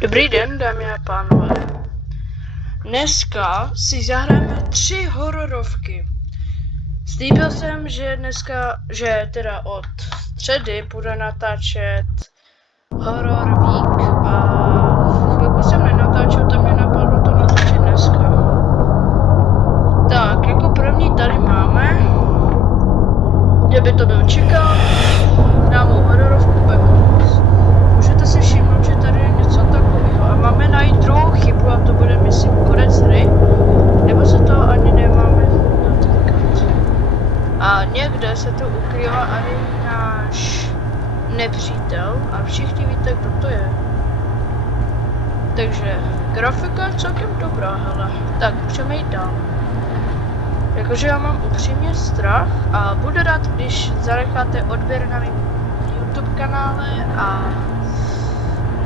Dobrý den, dámy a pánové. Dneska si zahrajeme 3 hororovky. Slíbil jsem, že teda od středy budu natáčet Horror Week a chvilku jsem nenatáčel, tam mě napadlo to natáčet dneska. Tak, jako první tady máme, kdyby to byl čekal, známou hororovku Backrooms. Můžete si všimnout, že tady je něco takového a máme najít druhou chybu a to bude, myslím, konec hry, nebo se to ani nemáme dotýkat. A někde se tu ukrývá ani náš nepřítel a všichni víte, kdo to je. Takže grafika je celkem dobrá, hele. Tak, můžeme jít dál. Jakože já mám upřímně strach a budu rád, když zanecháte odběr na mém YouTube kanále a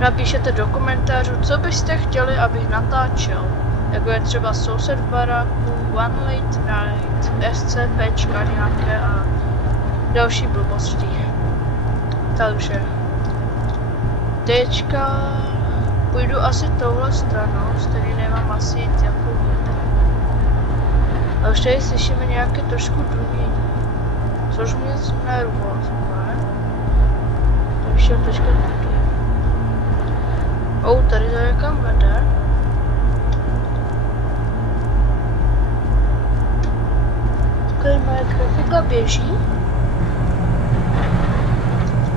napíšete do komentářů, co byste chtěli, abych natáčel. Jako je třeba Soused v baráku, One Late Night, SCPčka nějaké a další blbosti. Takže teďka půjdu asi touhle stranou, z který nemám asi jít jako jít. A už tady slyšíme nějaké trošku dunění, což mě znervozuje. Takže teďka tudy. Tady to někam vede. Tady moje grafika běží.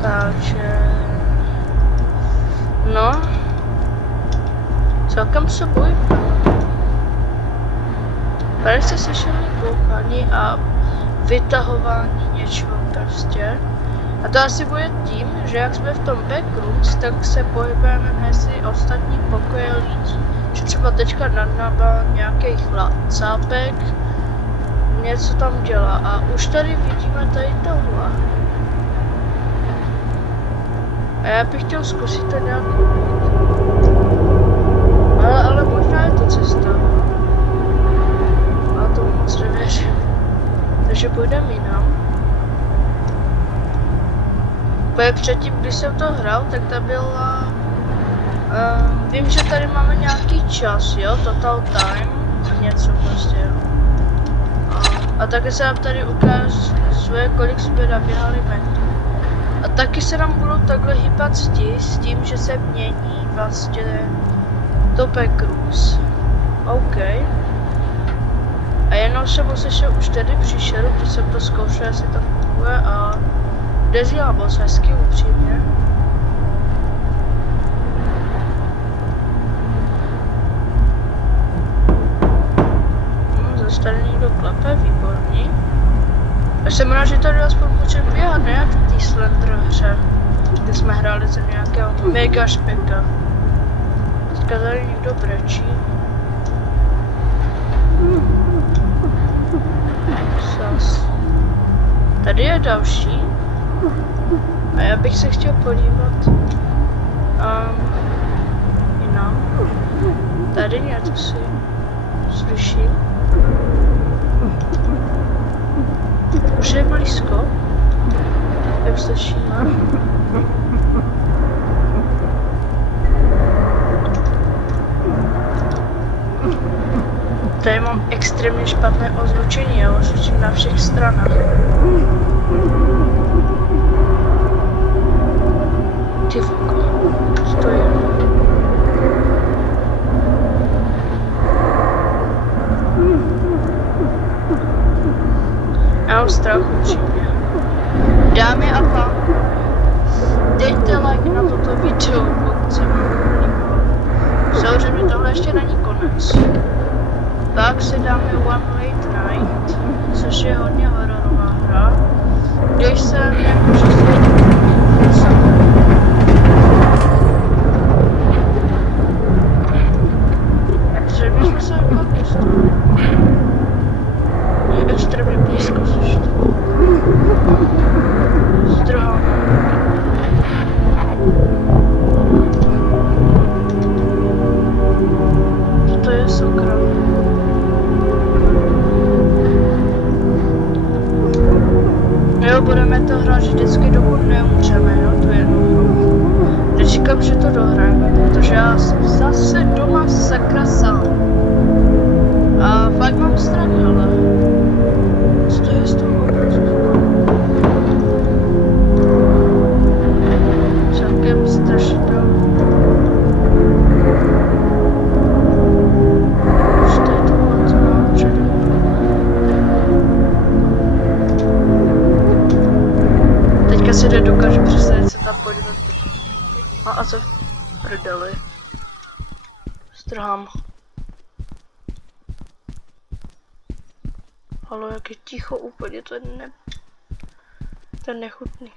Takže... no... celkem se bojím. Tady se slyšeli koukání a vytahování něčeho prostě. A to asi bude tím, že jak jsme v tom Backrooms, tak se pohybujeme mezi ostatní pokoje lidí. Že třeba teďka nadnaba nějaký chlapcápek něco tam dělá a už tady vidíme tady tohle. A já bych chtěl zkusit to nějak ubít. Ale možná je to cesta. A to moc nevěřím. Takže půjdeme jinam. Předtím, když jsem to hrál, tak ta byla... vím, že tady máme nějaký čas, jo, total time, něco prostě, jo. A taky se nám tady ukazuje, kolik jsme naběhali metrů. A taky se nám budou takhle hýbat zdi s tím, že se mění vlastně to Backrooms. OK. A jenom jsem uslyšel už tady příšeru, když jsem to zkoušel, jestli to funguje a udeřila moc hezky, upřímně. Zase tady někdo klepe, výborný. A jsem rád, že tady aspoň můžeme běhat, ne jak v té Slender hře, kde jsme hráli za nějakého mega špeka. Teďka tady někdo brečí. Zas. Tady je další. A já bych se chtěl podívat jinam. Tady něco si slyším. Už je blízko. Jak slyšíme. Tady mám extrémně špatné ozvučení, já ho slyším na všech stranách. Ty voko, co to je? Já mám strach upřímně. Dámy a pánové, dejte like na toto video, pokud se vám líbilo. Samozřejmě tohle ještě není konec. Pak si dáme One Late Night, což je hodně hororová hra. Když jsem jakože extrémně jsme se jako dostali. Je extrémně blízko což to. Zdrhám. To je sakra. Jo, budeme to hrát vždycky, dokud neumřeme, jo, to je jedno. Říkám, že to dohrajeme, protože protože já jsem zase doma sakra sám. A fakt mám strach, ale... Co to je s tou obrazovkou? Celkem strašidelný. Už to je to mám přede mnou. Teďka si nedokážu představit, co tam podívat. A co v prdeli? Strhám. Halo, jak je ticho úplně, to je nechutný.